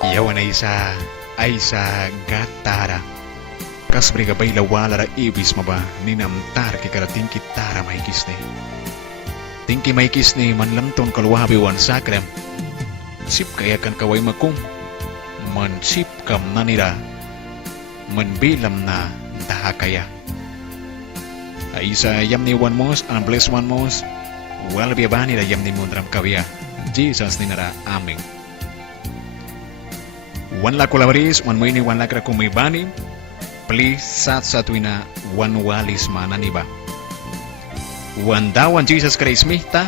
Yawan ay sa gatara. Kas briga bay lawala ra ibis maba ninamtar kikarating kitara may kisne. Tingki may kisne manlamton kalwabi wan sakrem. Sip kaya kan kaway makum. Man sip kam nanira. Man bilam na dahakaya. Ay sa yam ni one mos, ang bless one mos. Wala biya nila yam ni mundram kawya. Jesus ni nara aming. Wan la kulabaris, wan mo ini wan la kra kumibani. Please satu ina wan walis mana niba. Wan dawan Jesus Christ mihta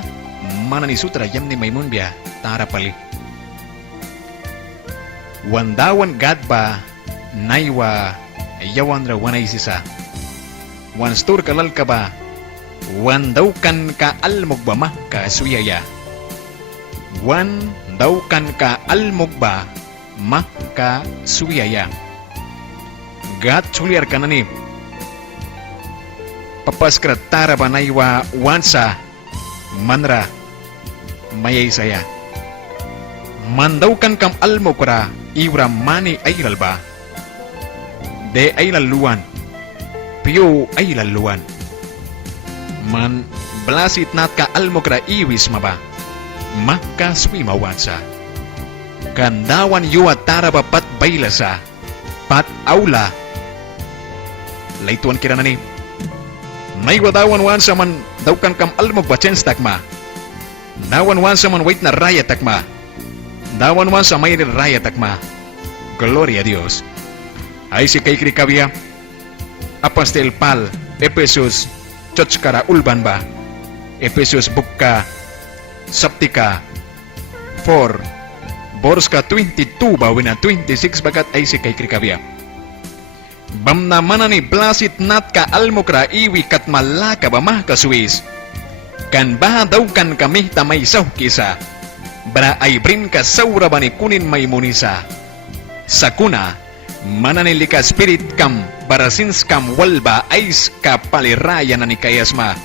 mana ni sutra yam ni maimun biya tara pali. Wan dawan God ba naiwa yawan ra wanay sisa. Wan stur kalal ka ba wan daw kan ka almog ba mah ka suyaya. Wan daw kan ka almog ba mah ka suyaya. God suliar ka na ni papaskrat tara ba naiwa wansa manra mayay saya mandaw kan kam almo kura iwra mani ay lalba de ay laluan piyo ay laluan man blasit nat ka almo kura iwis maba maka swi mawansa kandawan yuwa tara ba pat baylasa pat aula laituan kira na ni may wadawan wan sa man daw kan kam almog bachens takma dawan wan sa man wait na raya takma dawan wan sa may raya takma gloria a Dios ay si kay krikabia apastel pal Efesus chochkara ulban ba Efesus bukka saptika 4 borska 22 ba wina 26 bagat ay si kay krikabia bam na mana ni blasit nat ka almokra iwi kat malaka ba mah ka Swiss kan baha daw kan kami tamay saw kisa bara ay brin ka saura ba ni kunin may munisa sakuna mana ni lika spirit kam barasins kam walba ais ka paliraya na ni kayasma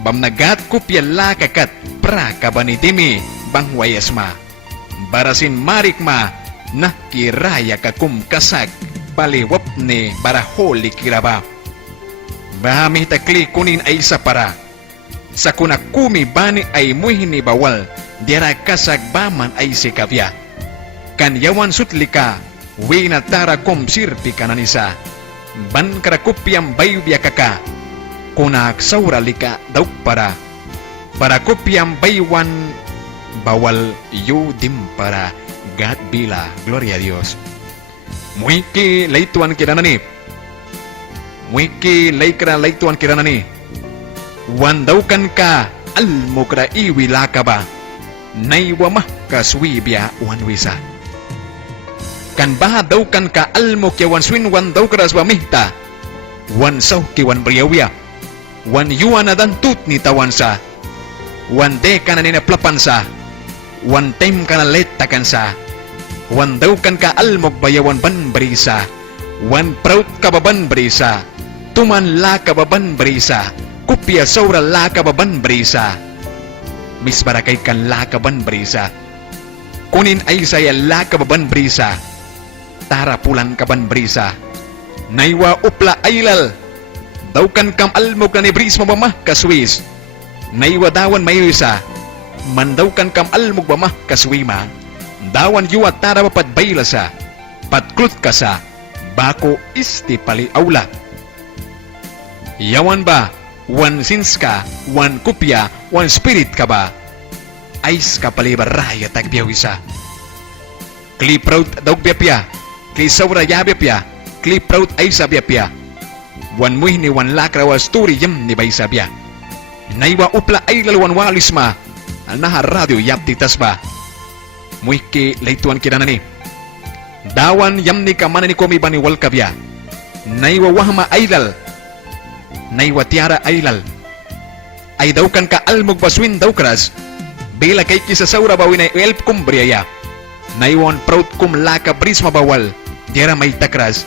bam nagat kupya lakakat pra ka ba ni timi bang wayasma barasin marikma nah kiraya ka kumkasak paliwap ni baraholi kiraba. Bahami takli kunin ay sa para. Sa kunakumi bani ay muhini bawal. Dira kasagbaman ay si kavya. Kan yawan sutlika. Wina tara kum sirpi kananisa. Ban karakupyam bayubya kaka. Kunak saura lika daw para. Para kupyam baywan bawal yudim para. God bila. Gloria a Dios. Muiki laituan kirana ni. Muiki laikra laituan kirana ni. Wandaukan ka almukra iwi lakaba. Naiwamah ka swibya wanwisa. Kan baha daukan ka almuk ya wan swin wandaukra swamihta. Wan saw ki wan briawya. Wan yuan adan tut ni tawansa. Wan de kana ni naplapansa. Wan time kana leta kansa. Wan daw kan ka almog bayawan ban brisa. Wan proud ka baban brisa. Tuman la ka baban brisa. Kupya saura la ka baban brisa. Mis barakay kan la ka ban brisa. Kunin ay saya la ka baban brisa. Tara pulan ka ban brisa. Naiwa upla aylal. Daw kan kam almog na ni bris mabamah ka Swiss. Naiwa dawan mayusa. Mandaw kan kam almog bamah ka Swima. Dawan yuwa tara papat baylasa, patklut kasa, bako isti pali aula. Yawan ba, wan sins ka, wan kupya, wan spirit ka ba? Ais ka pali baraya tagbiyawisa. Kli proud daw biyapya, kli saura yabiyapya, kli proud ay sabiyapya. Wan muhni wan lakra story yam ni bay sabya. Naiwa upla ay lalwan walisma, naha radio yap titas ba? Muiki laituan kirana ni. Dawan yam ni kamana ni komi bani wal kabya. Naiwa wahma aylal. Naiwa tiara aylal. Ay daw kan ka almog baswin daw kras. Bila kay kisa saura bawin ay elp kumbriya. Naiwan proud kum laka bris mabawal. Diara may takras.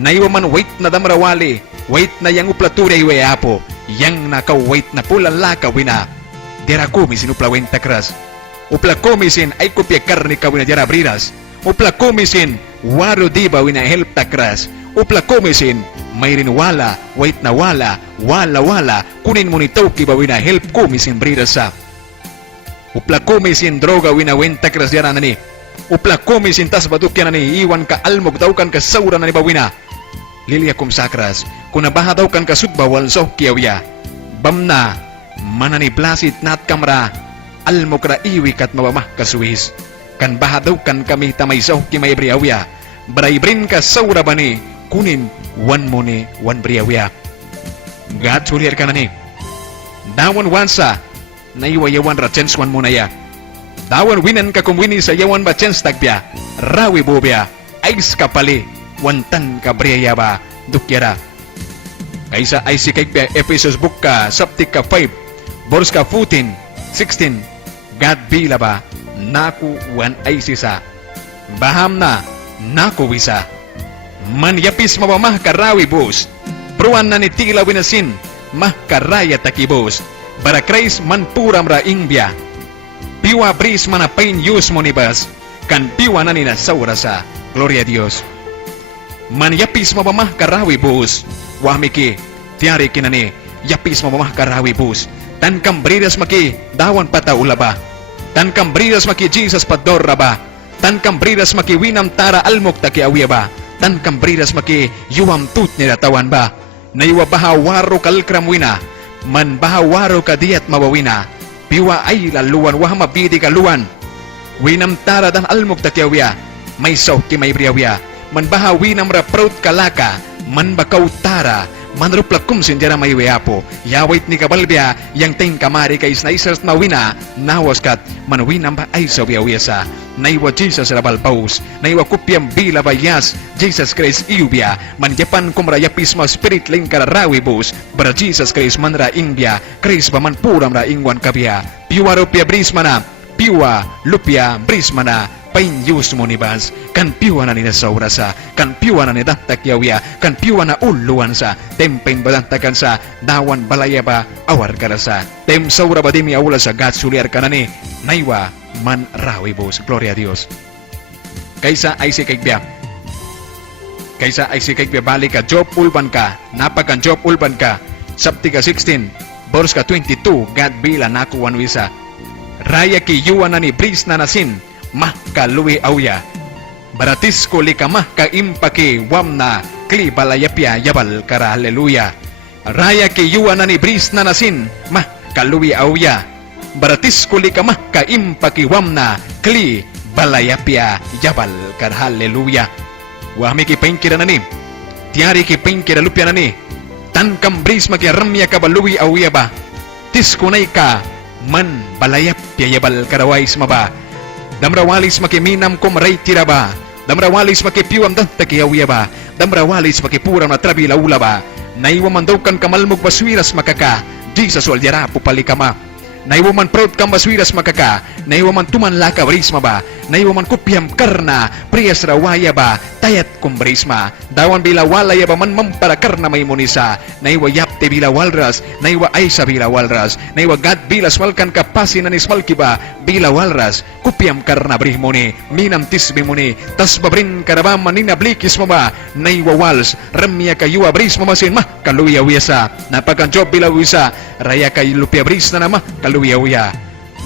Naiwa man wait na damrawali. Wait na yang uplature iwe apo. Yang nakaw wait na pula laka wina. Diara kumi sinupla wen takras. Upla komisin ay kopya karni kawina jara briras. Upla kumisin, waro di ba wina help takras. Upla kumisin, may rin wala, wait na wala, wala, kunin mo nito kiba wina help kumisin brida sa. Upla kumisin droga wina wenta kras yana ni. Upla kumisin tas batukyan na ni, iwan ka almog daw kan kasawra na ni bawina. Lilia kum sakras, kuna baha daw kan kasud bawal so kiyawya. Bamna, manani blasit nat kamra, almog ra iwi kat mabamah kasuwis. Kan baha daw kan kami tamay so kimay briawya. Baraibrin ka sawra ba ni, kunin wan mo ni wan briawya. Gat sulir ka na ni. Dawan wansa, na iwayawan ra chance wan mo na ya. Dawan winan ka kumwini sa yawan ba chance tagpya. Rawi bobya, ais ka pali, wantan ka briaya ba, dukyara. Kaysa ay si kaypya Ephesus book ka, Saptik ka 5, Bors ka 14, 16, God bila ba, naku wan ay sisa. Baham na, naku wisa. Manyapis mabamah karawi bos, pruan na ni tila winasin, mah karaya takibos, bara Christ man puram ra ingbya. Piwa bris manapain yus mo nibas, kan piwa na ni nasawra sa, Gloria a Dios. Manyapis mabamah karawi bos, wamiki, tiari kinani, yapis mabamah karawi bos, tan kambridas maki, dawan pataula ba, tan kambridas maki Jesus pador ba, tan kambridas maki winam tara almok taki awiya ba, tan kambridas maki yuam tut niratawan ba, naiwa bahawaro kalkramwina, man bahawaro kadiyat mawawina, piwa ay laluan wahama bidi kaluan, winam tara dan almok taki awiya, may saw ki may briawya, man bahawinam ra proud kalaka, man bakaw tara, man ruplakum sinjara may weapo, yawait ni kabalbya, yang ting kamari kay snaisers mawina, nawas kat, man winam ba ay saw sa, naiwa Jesus rabalpaus, naiwa kupyam bila bayas, Jesus Christ iubya, man japan kumrayapis ma spirit ling kararawi bus, bara Jesus Christ man ra ingbya, Christ ba man puram ra ingwan kabya, piwa rupya bris mana, piwa lupya bris mana, pain yus mo ni bas, kan piwa na ni nasaura sa, kan piwa na ni datak yawya, kan piwa na uluan sa, tempen badantakan sa, dawan balaya ba, awar karasa, tem saura ba di mi awula sa gat suliar ka na ni, naiwa man rawi bos, Gloria a Dios. Kaysa ay si kaigbiya, kaysa ay si kaigbiya balik ka, Job ulban ka, napakan Job ulban ka, Sapti ka 16, Bors ka 22, God bila nakuwan wisa, raya ki yuwa na ni bris na nasin, mah kaluwi awya, baratis ko lika mah ka impaki wamna, kli balayapya yabal kara haleluya, raya ki yuwa na ni bris na nasin, mah kaluwi awya, baratis ko lika mah ka impaki wamna, kli balayapya yabal kara haleluya. Wami ki pengkira na ni, tiari ki pengkira lupya na ni, tan kambris magiramya ka baluwi awya ba, tis kunay ka, man balayapya yabal karawais maba, damrawalis makiminam kumray tira ba, damrawalis makipiwam dan takiyawiya ba, damrawalis makipuram na trabi laula ba, naiwa mandaw kan kamalmog baswiras makaka, Jesus walyara pupali kama, naiwa man proud kang baswiras makaka, naiwa man tuman laka brisma ba, naiwa man kupyam karna, priyas rawaya ba, tayat kumbrisma, dawan bila walaya ba man mampara karna may munisa, naiwa yapte bila walras, naiwa aysa bila walras, naiwa God bila smalkan kapasin na nismalki ba, bila walras, kupyam karna brihmoni, minam tisbi muni, tas babrin karaba manina blikis mo ba, naiwa wals, ramya kayuwa bris mo masin mah, kaluya wisa, napakan job bila wisa, raya kay lupya bris na nama, kaluya wiya,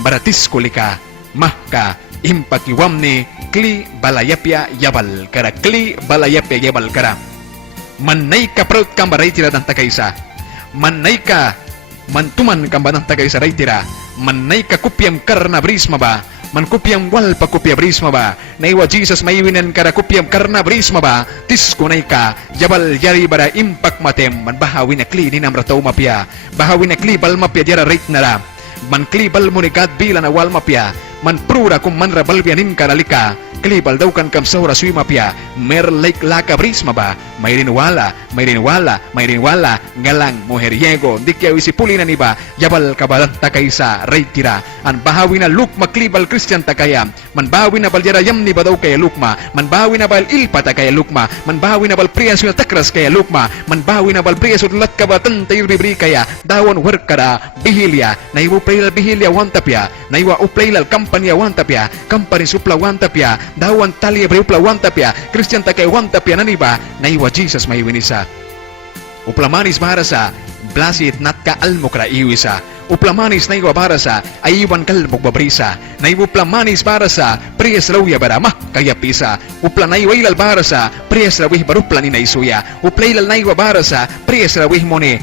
baratis kulika, mah ka, impakiwam ni, kli balayapya yabal kara, kli balayapya yabal kara, manay ka proud kang baray tira ng takaysa, manay ka, mantuman kang ba ng takaysa ray tira, manay ka kupyam karna brisma ba, man kupyam wal pa kupya brisma ba, naiwa Jesus maywinan kara kupyam karna brisma ba, tis kunay ka, yabal yari bara impak matem, man bahawin na kli ninam rataw mapya, bahawin na kli bal mapya dira rate na ra, man kli bal mo ni God bila na wal mapya, man prura kung man rabal bianin karalika, klibal daw kan kam sahura sui mapya, mer like laka brisma ba, may rinwala, ngalang moheriego, di kaya isi pulina ni ba, yabal kabalan takaysa, rey tira, an bahawi na lukma klibal Christian ta kaya, man bahawi na baljara yamni badaw kaya lukma, man bahawi na bal ilpa ta kaya lukma, man bahawi na bal priyas na takras kaya lukma, man bahawi na bal priyas lat kabatan tayo bibri kaya, dawan work kada bihilya, na iwo playlal bihilya wantapya, na iwa uplaylal kampanya wantapya, kampani supla wantapya, dawan tali upla wantapya, Christian ta kaya wantapya naniba, na iwa Jesus may winisa. Uplamanis barasa, blasit natka almokra iwisa. Uplamanis na iwa barasa, aywan kalmog babrisa. Na iwa uplamanis barasa, priyas rawya baramah kaya pisa. Uplanay wailal barasa, priyas rawih baruplani na isuya. Uplaylal na iwa barasa, priyas rawih mo ni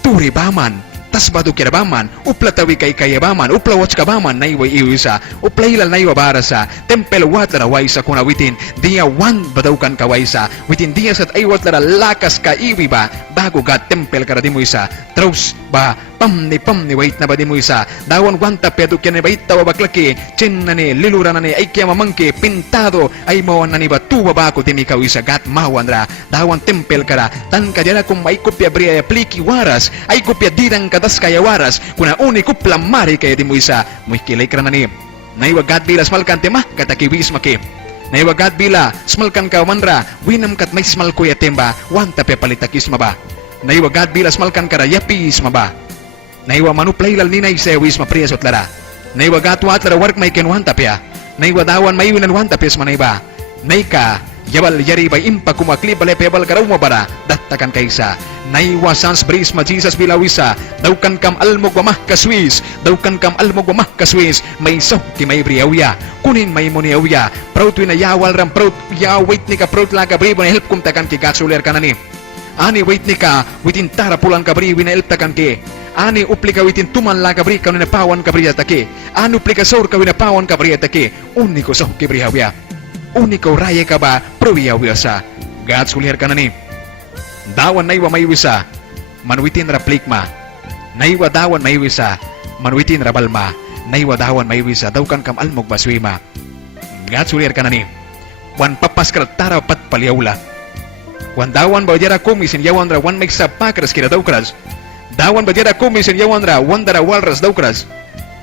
turi baman. Tas batu kirabaman, upla tawi kay kayabaman, upla watch kabaman na iwa iwisa, uplaylal na iwa barasa, tempel wat lara waisa kuna witin, dia wan badaukan kawaisa, witin dia sat aywat lara lakas ka iwi ba, bago ga tempel kara di mo isa, traus ba, pam ni wait na ba di mo isa, dawan wanta pedo kya ni ba itawa baklaki, chin na ni, lilura na ni, ay kya mamangke, pintado, ay mawan na ni ba, tuwa ba ako timi kawisa, gat mawan ra, dawan tempel kara, tan kadera kung may kopya bria pliki waras, ay kopya dirang katas kaya waras, kuna uni kupla mari kaya di mo isa, muy kilay ka na ni, naiwagat bila smalkan temah, katakiwis maki, naiwagat bila smalkan ka manra, winam kat may smal kuya temba, wanta pe palitakis maba, naiwagat bila smalkan kara yapis maba, naiwa manuplaylal ninay sewis mapriyasot lara, naiwagat wat lara work may kinuhanta pya, naiwadawan may winanwanta pyas manayba, naika, yabal yari bay impa kumakli bale pebal karaw mabara, dattakan kaysa, naiwa sans bris ma Jesus bilawisa, daukan kam almog mamah kaswis, daukan kam almog mamah kaswis, may so ki may briawya, kunin may moniawya, proud na yawal ram proud, ya wait ni ka proud laga bribo na help kum takan ki gatsuler kanani, ani wait ni ka, witin tara pulan ka bribo na help takan ki, ani upli ka witin tuman laga bri ka na pawan ka briya taki, ani upli ka saur ka wina pawan ka briya taki, uniko so ki briawya, uniko raya ka ba prowiawya sa, gatsuler kanani, dawan naiwa may wisa, manwitin raplikma, naiwa dawan may wisa, manwitin rabalma, naiwa dawan may wisa, daukan kam almog baswima. Gatsulir ka na ni, wan papaskar tara pat paliawla. Wan dawan bawjara kumisin yawan ra wan megsa pakras kira daukras. Dawan bawjara kumisin yawan ra wan dara walras daukras.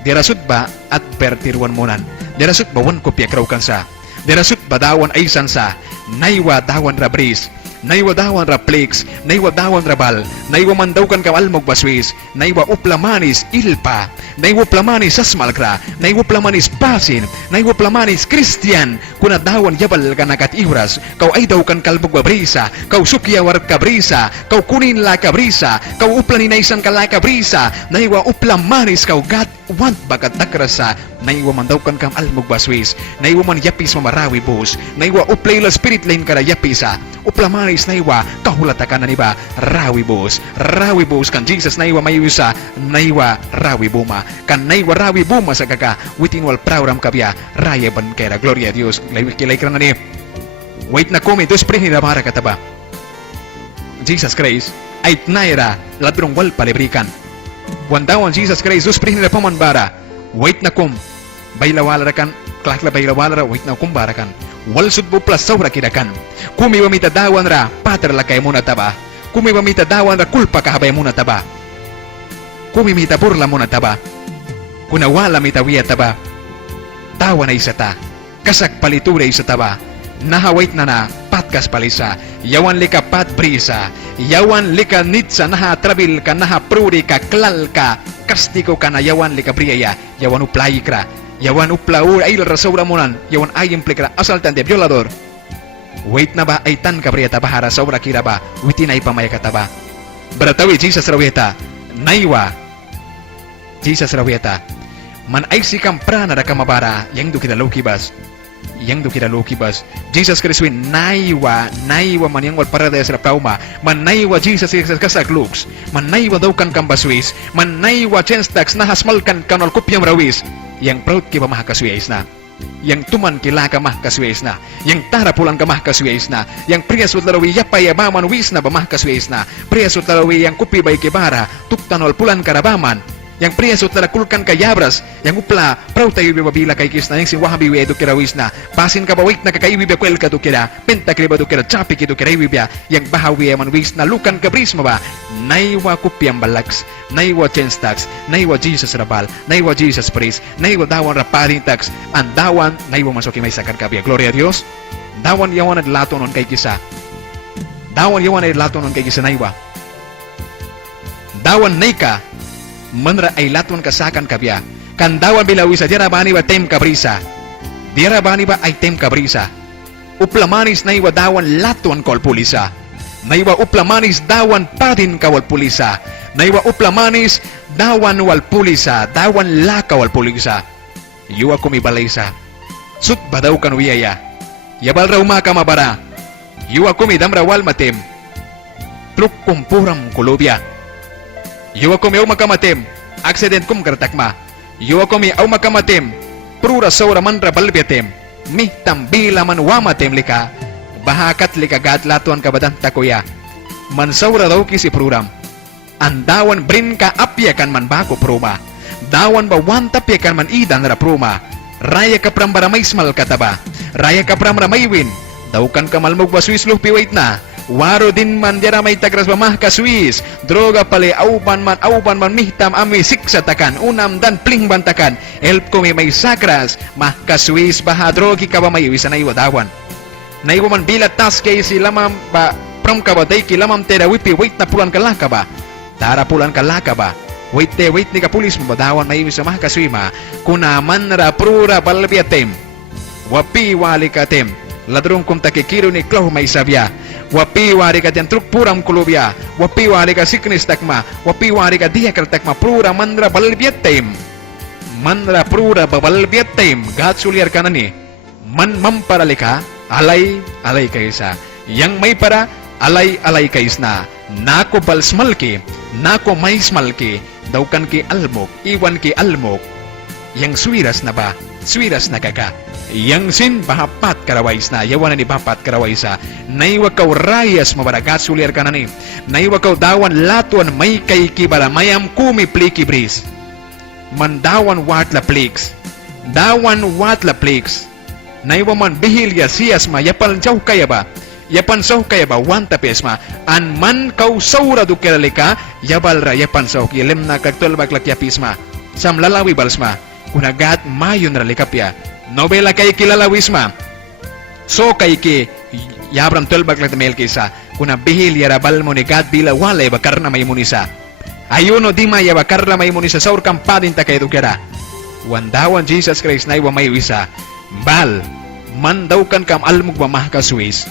Dirasut ba at pertirwan munan. Dirasut ba wan kopya kraukan sa. Dirasut ba dawan aysan sa, naiwa dawan ra bris. Naiwa dawan ra plix, naiwa dawan rabal, naiwa mandaukan ka almog baswis, naiwa uplamanis ilpa, naiwa plamanis sasmalkra, naiwa plamanis pasin, naiwa plamanis Christian, kuna dawan yabal ka nakat iwras, kau ay daw kan kalbog babrisa, kau sukyawar kabrisa, kau kunin la kabrisa, kau uplaninaisan ka la kabrisa, naiwa uplamanis kau gat want bagat takrasa, naiwa mandaukan kam almog baswis, naiwa man yapis mamarawi bus, naiwa uplayla spirit lane kara yapisa, uplamanis naiwa kahulata ka na niba rawi bus kan Jesus naiwa mayusa naiwa rawi buma kan naiwa rawi buma sa kaka witinwal prawram kabya raya ban kera gloria a Dios kilay ka na ni wait na kumi dos prihin na para kataba Jesus Christ ay naira ladrong wal palibrikan wandawan Jesus Christ dos prihin na pamanbara wait na kum bailawala kan klakla bailawala wait na kum barakan wal sudbo plus saura kidakan kumi mamita dawan ra pater lakay muna taba kumi mamita dawan ra kulpa kahabay muna taba kumi mita burla muna taba kunawala mita wiya taba tawan ay isa ta kasak palitura isa taba nahawait na patkas palisa yawan lika pat brisa yawan lika nitsa naha trabil ka naha pruri ka klal ka kastiko ka na yawan lika briyaya yawan uplay kra yawan uplaur ay rasaura munan yawan ayim plikra asaltan de violador wait na ba ay tan kabriyata bahara saura kira ba witin ay pamaya kataba beratawi Jesus raweta naiwa Jesus raweta man ay sikam prana da kamabara yang do kita lokibas Jesus Kriswin naiwa man yang wal paradise ra pauma man naiwa Jesus kasak looks man naiwa daw kan kambaswis man naiwa chance tax na hasmalkan kanal kupyam rawis yang proud ki pa mahakaswis na yang tuman kila ka mahkaswis na yang tara pulang ka mahkaswis na yang priyasut larawi yapay abaman wis na ba mahkaswis na priyasut larawi yang kupi bay kibara tuktanol pulan karabaman yang pria sut narakulkan ka yabras, yang upla, praw tayo bibabila kay kisna, yang singwahabi we edu kira wisna, pasin ka bawik na kakaiwibya kwel ka do kira, penta kriba do kira, chapi kido kira iwibya, yang bahawi man wisna, lukan ka brisma ba, naiwa kupyang balaks, naiwa chance tax, naiwa Jesus rabal, naiwa Jesus praise, naiwa dawan raparing tax, ang dawan, naiwa masoki may sakar kabya, gloria a Dios, dawan yawan at lato nun kay kisa, dawan yawan at lato nun kay kisa naiwa, dawan naika, manra ay laton kasakan kabya kan dawan bilawisa dira bani ba tem kabrisa dira bani ba ay tem kabrisa uplamanis na iwa dawan laton kol pulisa na iwa uplamanis dawan padin kawal pulisa na iwa uplamanis dawan wal pulisa dawan laka wal pulisa yuwa kumibalaysa sut badaw kan wiyaya yabal raw maka mabara yuwa kumidam rawal matem pluk kumpuram kulubya yuwa kumi au makamatem, accident kum kertakma. Yuwa kumi au makamatem, prura saura manra balbetem, mi tambila man wamatem lika, bahakat lika gatlatuan kabadan takoya. Man saura daw kisi pruram. Andawan brin ka apyakan man bako pruma. Dawan ba wantapyakan man idan ra pruma. Raya ka pram baramay smal kataba. Raya ka pram ramaywin. Daw kan kamalmog ba Swiss lupi wait na. Waro din man dira may tagras mamah ka Swiss droga pale auban man mihtam ami siksa takan unam dan pling bantakan help ko may sakras mah ka Swiss baha drogi ka ba may wisan ay wadawan naiwa man bilat tas kay si lamam ba pram ka ba day ki lamam teda wipi wait na pulan kalaka ba tara pulan kalaka ba wait ni ka pulis mo badawan may wisa mah ka Swima kunaman ra prura balbiatem wapi wali katem ladrong kum takikiro ni klau may sabya wapi wari ka dyan truk puram kulubya wapi wari ka siknis takma wapi wari ka diya takma prura manra balbiatem manra prura babalbiatem gat suliar kanani man mamparalika alay kaysa yang may para alay kaysna nako balsmalki nako maismalki daukan ki almok iwan ki almok yang swiras na ba swiras na kaka yang sin bahapat karawais na yawan ni bapat karawaysa naiwa kaw rayas mabaragat suliar kanani naiwa kaw dawan latuan may kay kibara mayam kumi pliki bris mandawan watla pliks dawan watla pliks naiwa man bihilya siyas ma yapal jauh kaya ba yapan sauh kaya ba wanta pesma an man kaw saura du keralika yabal ra yapan sauh kilem na kagtol baklak yapisma sam lalawi balsma unagat mayon ralikapya Nobela kay kilala wisma. So kay ki yabram tolbag lang tamel kisa kuna bihil yarabal mo ni God bila wala bakar na may munisa. Ayuno di maya bakar na may munisa saur kampadin ta kay dukera. Wandawan Jesus Christ na iwa may wisa. Bal mandawkan kam almug mamah ka Swiss.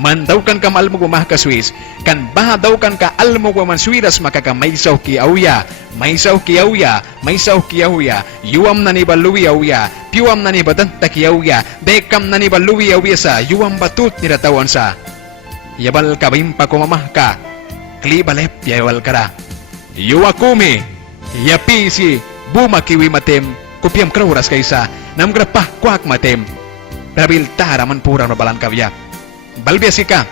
Mandawkan kam almug mamah ka Swiss. Kan bahadawkan ka almug maman Swiras makakamaisaw ki auya. Maisaw kiyawya, yuam na ni baluwi awya, piwam na ni badanta kiyawya, dekam na ni baluwi awya sa, yuam batut niratawan sa. Yabal ka bimpa kumamah ka, klibalep yawal kara. Yuwakumi, yapisi, bumakiwi matem, kupyam krawras kaysa, namgrapah kwak matem, rabil tara man purang rabalan kawya. Balbiasi ka,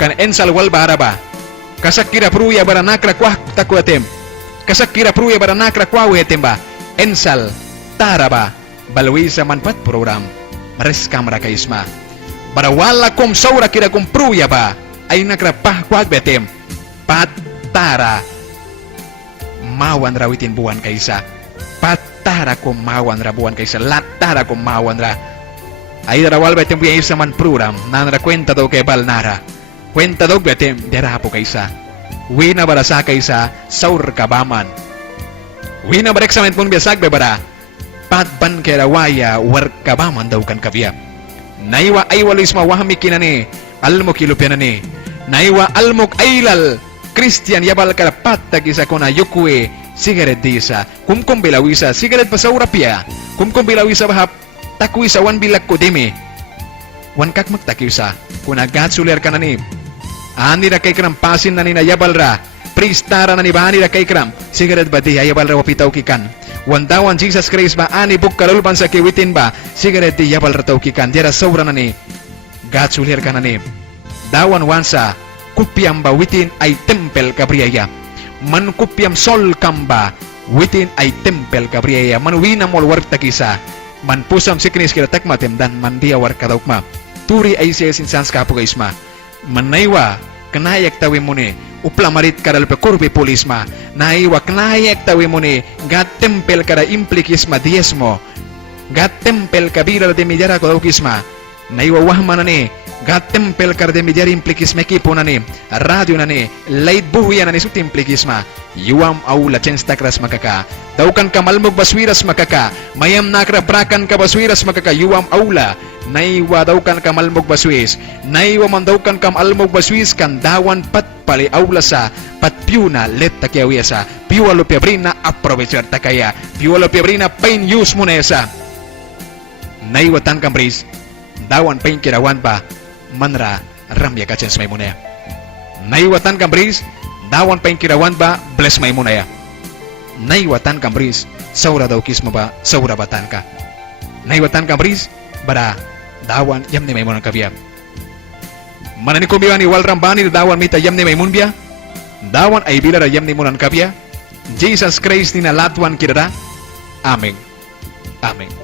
kan ensal wal baraba, kasakira pruya baranakra kwak takwatem, kasakira pruya baranakra kwawe temba ensal taraba balwisa manpat program mares kamera kaisma barawala kom saura kira kom pruya ba ay nakrapah kwag betem patara mawan rawitin buwan kaysa patara kom mawan ra buwan kaysa latara kom mawan ra ay darawal betem buya isa man program nanra kwenta daw kay balnara kwenta daw betem derapo kaysa wina barasa kaysa saur kabaman. Wina bareksamen pun biasag bebara. Patban kerawaya war kabaman daw kan kavya. Naiwa aywalis mawahmi kinani almok ilupyanani. Naiwa almok ailal Christian yabal karapat tagisa kona yukwe sigaret disa. Kumkum bilawisa sigaret pa saura pia. Kumkum bilawisa bahap takwisa wan bilak kudimi. Wan kak magtakiwisa kuna gat sulir kanani. Ani ra kay kram pasin na ni nayabal ra pristara na ni bahani ra kay kram sigaret ba di ayabal ra wapitaw kikan wandawan Jesus Christ ba ani buk karulban sa kiwitin ba sigaret di yabal ra taw kikan dira sobra na ni gatsulir ka na ni dawan wansa kupyam ba witin ay tempel kabriyaya man kupyam sol kamba Witin ay tempel kabriya manuwina mol warta kisa man pusam siknis kira takmatem dan mandia war kadaukma turi ay siya sinsans kapo guys ma manaywa kanayak tawi mo ni upla marit kadal pe kurbi polisma naiwa kanayak tawi mo ni gat tempel kada implikisma diesmo gat tempel kabira de mijara kadaukisma naiwa wahma nani gat tempel kada de mijara implikisma ekipo nani radio nani lait buhuya nani sut implikisma yuam aula chensta kras makaka daukan ka malmog baswiras makaka mayam nakra brakan ka baswiras makaka yuam aula naiwa daukan ka malmog baswis naiwa man daukan kam almog baswis kan dawan pat pali aula sa pat piuna let takiawiya sa piwalo piabrina aprovechar takaya piwalo piabrina pain use mo na sa naiwa tan kambris dawan pain kirawan pa manra ramya ka chens may mo na naiwa tan kambris dawan pain kirawan ba bless may muna ya naiwatan kambris saura daw kismo ba saura batan ka naiwatan kambris bara dawan yam ni may muna kabiya manani kumiwa ni walrambani dawan mita yam ni may munbiya dawan ay bilara yam ni munan kabiya Jesus Christ ni na latuan kirara amen amen